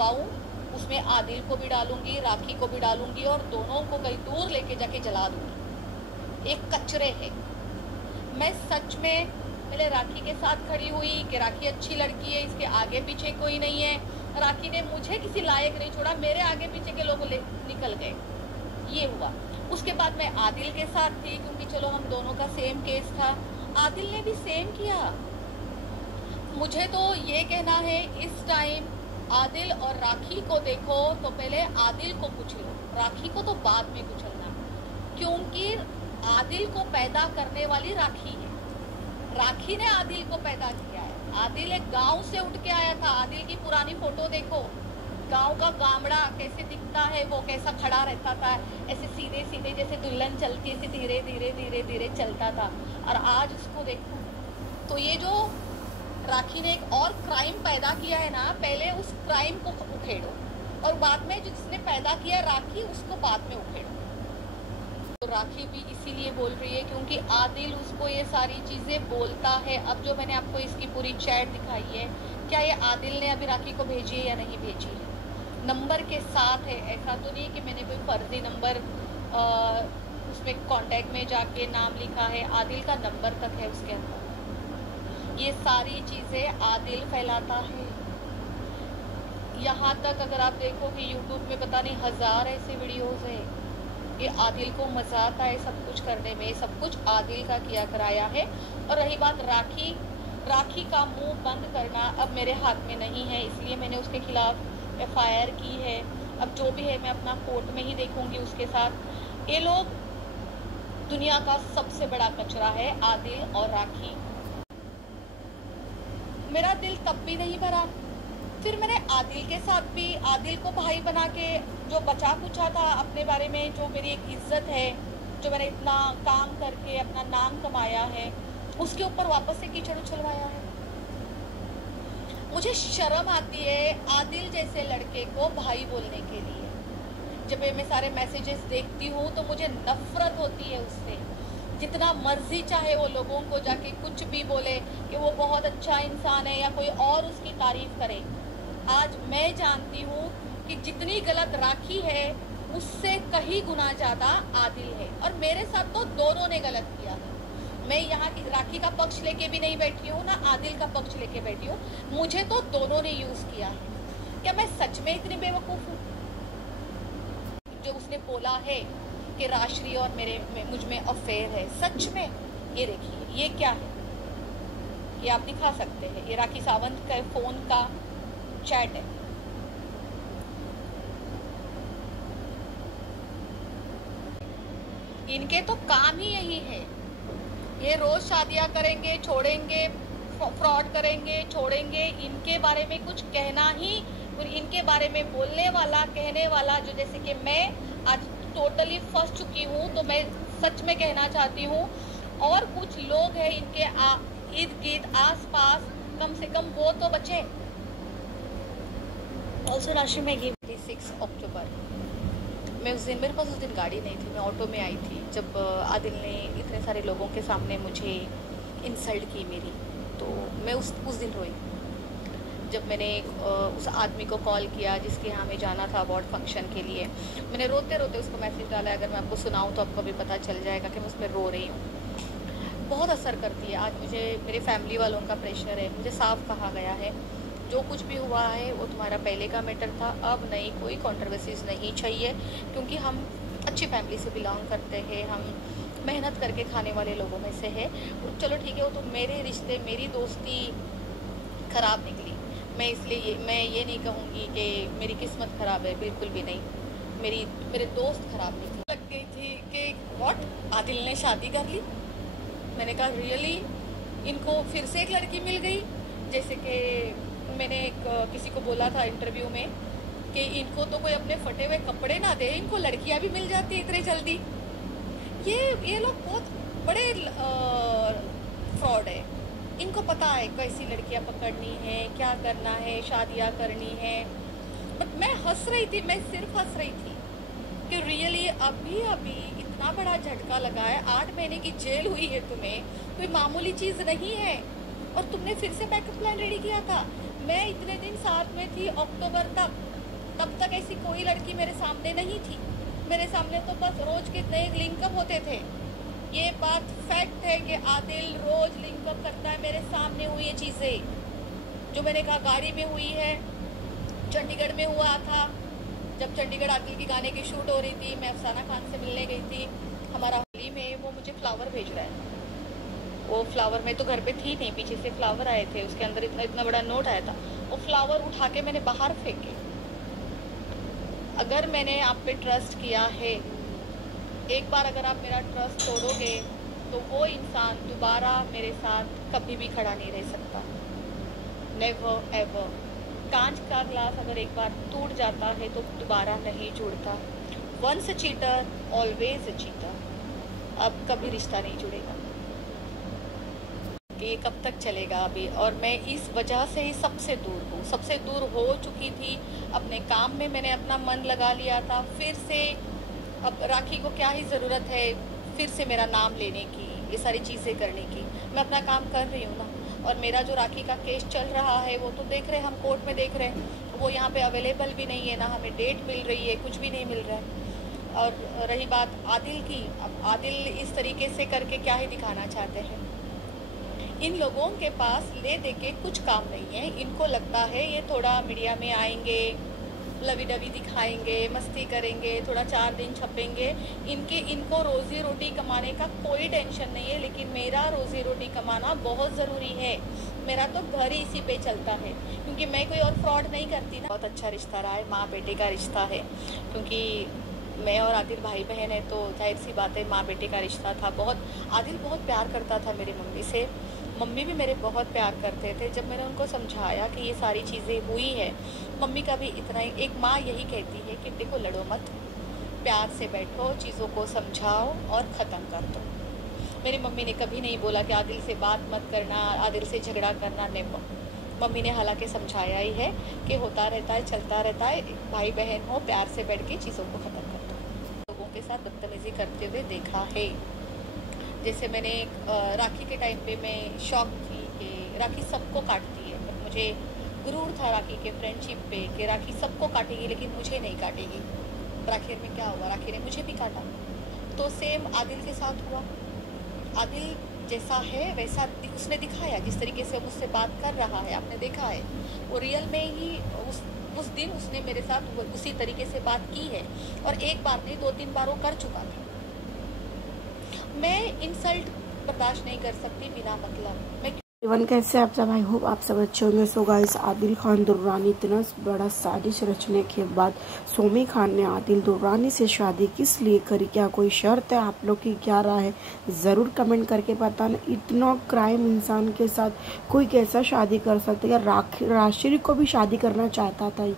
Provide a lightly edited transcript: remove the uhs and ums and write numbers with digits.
डलवाऊं, उसमें आदिल को भी डालूंगी, राखी को भी डालूंगी और दोनों को कहीं दूर लेके जाके जला दूंगी। एक कचरे है। मैं सच में पहले राखी के साथ खड़ी हुई कि राखी अच्छी लड़की है, इसके आगे पीछे कोई नहीं है, राखी ने मुझे किसी लायक नहीं छोड़ा, मेरे आगे पीछे के लोग निकल गए, ये हुआ। उसके बाद मैं आदिल के साथ थी क्योंकि चलो हम दोनों का सेम केस था, आदिल ने भी सेम किया। मुझे तो ये कहना है इस टाइम आदिल और राखी को देखो तो पहले आदिल को कुचलो, राखी को तो बाद में कुचलना, क्योंकि आदिल को पैदा करने वाली राखी है, राखी ने आदिल को पैदा किया है। आदिल एक गांव से उठ के आया था। आदिल की पुरानी फोटो देखो, गांव का गामड़ा कैसे दिखता है, वो कैसा खड़ा रहता था, ऐसे सीधे सीधे जैसे दुल्हन चलती है, धीरे धीरे धीरे धीरे चलता था। और आज उसको देखो तो ये जो राखी ने एक और क्राइम पैदा किया है ना, पहले उस क्राइम को उखेड़ो और बाद में जिसने पैदा किया राखी उसको बाद में उखेड़ो। तो राखी भी इसीलिए बोल रही है क्योंकि आदिल उसको ये सारी चीज़ें बोलता है। अब जो मैंने आपको इसकी पूरी चैट दिखाई है, क्या ये आदिल ने अभी राखी को भेजी है या नहीं भेजी है? नंबर के साथ है, ऐसा तो नहीं कि मैंने कोई फर्जी नंबर उसमें कांटेक्ट में जाके नाम लिखा है, आदिल का नंबर तक है उसके अंदर। ये सारी चीज़ें आदिल फैलाता है। यहाँ तक अगर आप देखो कि यूट्यूब में पता नहीं 1000 ऐसे वीडियोज़ है, ये आदिल को मजा आता है सब कुछ करने में, सब कुछ आदिल का किया कराया है। और रही बात राखी, राखी का मुंह बंद करना अब मेरे हाथ में नहीं है, इसलिए मैंने उसके खिलाफ FIR की है। अब जो भी है मैं अपना कोर्ट में ही देखूंगी उसके साथ। ये लोग दुनिया का सबसे बड़ा कचरा है, आदिल और राखी। मेरा दिल तब भी नहीं भरा, फिर मैंने आदिल के साथ भी, आदिल को भाई बना के जो बचा कुचा था अपने बारे में, जो मेरी एक इज्जत है, जो मैंने इतना काम करके अपना नाम कमाया है, उसके ऊपर वापस से कीचड़ उछलवाया है। मुझे शर्म आती है आदिल जैसे लड़के को भाई बोलने के लिए। जब मैं सारे मैसेजेस देखती हूँ तो मुझे नफरत होती है उससे। जितना मर्जी चाहे वो लोगों को जाके कुछ भी बोले कि वो बहुत अच्छा इंसान है या कोई और उसकी तारीफ करे, आज मैं जानती हूँ कि जितनी गलत राखी है उससे कहीं गुना ज़्यादा आदिल है। और मेरे साथ तो दोनों ने गलत किया है। मैं यहाँ की राखी का पक्ष लेके भी नहीं बैठी हूँ ना आदिल का पक्ष लेके बैठी हूँ, मुझे तो दोनों ने यूज़ किया है। क्या मैं सच में इतनी बेवकूफ़ हूँ? जो उसने बोला है कि राश्री और मुझ में अफेयर है, सच में? ये देखिए, ये क्या है, ये आप दिखा सकते हैं, ये राखी सावंत का फ़ोन का चैट है। इनके तो काम ही यही है, ये रोज शादियां करेंगे, छोड़ेंगे, फ्रॉड करेंगे, छोड़ेंगे। इनके बारे में कुछ कहना ही, और इनके बारे में बोलने वाला, कहने वाला, जो जैसे कि मैं आज टोटली फंस चुकी हूँ, तो मैं सच में कहना चाहती हूँ, और कुछ लोग हैं इनके इर्द गिर्द आस पास, कम से कम वो तो बचे। ऑल्सो राशि में 6 अक्टूबर, मैं उस दिन, मेरे पास उस दिन गाड़ी नहीं थी, मैं ऑटो में आई थी जब आदिल ने इतने सारे लोगों के सामने मुझे इंसल्ट की मेरी, तो मैं उस दिन रोई। जब मैंने उस आदमी को कॉल किया जिसके यहाँ हमें जाना था अवार्ड फंक्शन के लिए, मैंने रोते रोते उसको मैसेज डाला, अगर मैं आपको सुनाऊँ तो आपको भी पता चल जाएगा कि मैं उसमें रो रही हूँ। बहुत असर करती है। आज मुझे मेरे फैमिली वालों का प्रेशर है, मुझे साफ कहा गया है जो कुछ भी हुआ है वो तुम्हारा पहले का मैटर था, अब नहीं, कोई कंट्रोवर्सीज नहीं चाहिए, क्योंकि हम अच्छी फैमिली से बिलोंग करते हैं, हम मेहनत करके खाने वाले लोगों में से है। चलो ठीक है, वो तो मेरे रिश्ते, मेरी दोस्ती ख़राब निकली, मैं इसलिए मैं ये नहीं कहूँगी कि मेरी किस्मत ख़राब है, बिल्कुल भी नहीं, मेरे दोस्त ख़राब निकले। लग गई थी कि व्हाट, आदिल ने शादी कर ली। मैंने कहा रियली, इनको फिर से एक लड़की मिल गई। जैसे कि मैंने किसी को बोला था इंटरव्यू में कि इनको तो कोई अपने फटे हुए कपड़े ना दे, इनको लड़कियां भी मिल जाती है इतने जल्दी। ये लोग बहुत बड़े फ्रॉड है, इनको पता है कैसी लड़कियां पकड़नी है, क्या करना है, शादियां करनी है। बट मैं हंस रही थी, मैं सिर्फ हंस रही थी कि रियली अभी अभी इतना बड़ा झटका लगा है, 8 महीने की जेल हुई है तुम्हें, कोई मामूली चीज़ नहीं है, और तुमने फिर से बैकअप प्लान रेडी किया था। मैं इतने दिन साथ में थी, अक्टूबर तक, तब तक ऐसी कोई लड़की मेरे सामने नहीं थी। मेरे सामने तो बस रोज के नए लिंकअप होते थे। ये बात फैक्ट है कि आदिल रोज लिंकअप करता है। मेरे सामने हुई ये चीज़ें जो मैंने कहा गाड़ी में हुई है, चंडीगढ़ में हुआ था। जब चंडीगढ़ आदिल की गाने की शूट हो रही थी, मैं अफसाना खान से मिलने गई थी हमारा होली में, वो मुझे फ्लावर भेज रहा है। वो फ्लावर, मैं तो घर पे थी नहीं, पीछे से फ्लावर आए थे, उसके अंदर इतना इतना बड़ा नोट आया था। वो फ्लावर उठा के मैंने बाहर फेंके। अगर मैंने आप पे ट्रस्ट किया है, एक बार अगर आप मेरा ट्रस्ट तोड़ोगे तो वो इंसान दोबारा मेरे साथ कभी भी खड़ा नहीं रह सकता। Never ever. कांच का ग्लास अगर एक बार टूट जाता है तो दोबारा नहीं जुड़ता। Once a cheater always a cheater. अब कभी रिश्ता नहीं जुड़ेगा। ये कब तक चलेगा अभी? और मैं इस वजह से ही सबसे दूर हूँ, सबसे दूर हो चुकी थी। अपने काम में मैंने अपना मन लगा लिया था। फिर से अब राखी को क्या ही ज़रूरत है फिर से मेरा नाम लेने की, ये सारी चीज़ें करने की। मैं अपना काम कर रही हूँ ना। और मेरा जो राखी का केस चल रहा है वो तो देख रहे हैं, हम कोर्ट में देख रहे हैं। वो यहाँ पे अवेलेबल भी नहीं है, ना हमें डेट मिल रही है, कुछ भी नहीं मिल रहा है। और रही बात आदिल की, अब आदिल इस तरीके से करके क्या ही दिखाना चाहते हैं। इन लोगों के पास ले दे के कुछ काम नहीं है। इनको लगता है ये थोड़ा मीडिया में आएंगे, लवी डवी दिखाएंगे, मस्ती करेंगे, थोड़ा 4 दिन छपेंगे। इनको रोज़ी रोटी कमाने का कोई टेंशन नहीं है, लेकिन मेरा रोज़ी रोटी कमाना बहुत ज़रूरी है। मेरा तो घर ही इसी पे चलता है, क्योंकि मैं कोई और फ्रॉड नहीं करती ना। बहुत अच्छा रिश्ता रहा है, माँ बेटे का रिश्ता है। क्योंकि मैं और आदिल भाई बहन है तो जाहिर सी बात है, माँ बेटे का रिश्ता था। आदिल बहुत प्यार करता था मेरी मम्मी से, मम्मी भी मेरे बहुत प्यार करते थे। जब मैंने उनको समझाया कि ये सारी चीज़ें हुई है, मम्मी का भी इतना ही, एक माँ यही कहती है कि देखो लड़ो मत, प्यार से बैठो, चीज़ों को समझाओ और ख़त्म कर दो। मेरी मम्मी ने कभी नहीं बोला कि आदिल से बात मत करना, आदिल से झगड़ा करना, नहीं। मम्मी ने हालांकि समझाया ही है कि होता रहता है, चलता रहता है, भाई बहन हो, प्यार से बैठ के चीज़ों को ख़त्म कर दो। लोगों के साथ बदतमीज़ी करते हुए देखा है। जैसे मैंने राखी के टाइम पे मैं शौक थी कि राखी सबको काटती है, बट मुझे गुरूर था राखी के फ्रेंडशिप पे कि राखी सबको काटेगी लेकिन मुझे नहीं काटेगी। आखिर में क्या हुआ, राखी ने मुझे भी काटा। तो सेम आदिल के साथ हुआ। आदिल जैसा है वैसा उसने दिखाया, जिस तरीके से मुझसे बात कर रहा है आपने देखा है, वो रियल में ही उस दिन उसने मेरे साथ उसी तरीके से बात की है। और एक बार नहीं 2-3 बार वो कर चुका था। मैं इंसल्ट बर्दाश्त नहीं कर सकती बिना मतलब। मैं इवन कैसे आप सब, आई होप आप सब अच्छे होंगे। सो गाइस, आदिल खान दुर्रानी इतना बड़ा साजिश रचने के बाद सोमी खान ने आदिल दुर्रानी से शादी किस लिए करी, क्या कोई शर्त है? आप लोग की क्या राय है ज़रूर कमेंट करके बताना। इतना क्राइम इंसान के साथ कोई कैसा शादी कर सकता है? या राशि को भी शादी करना चाहता था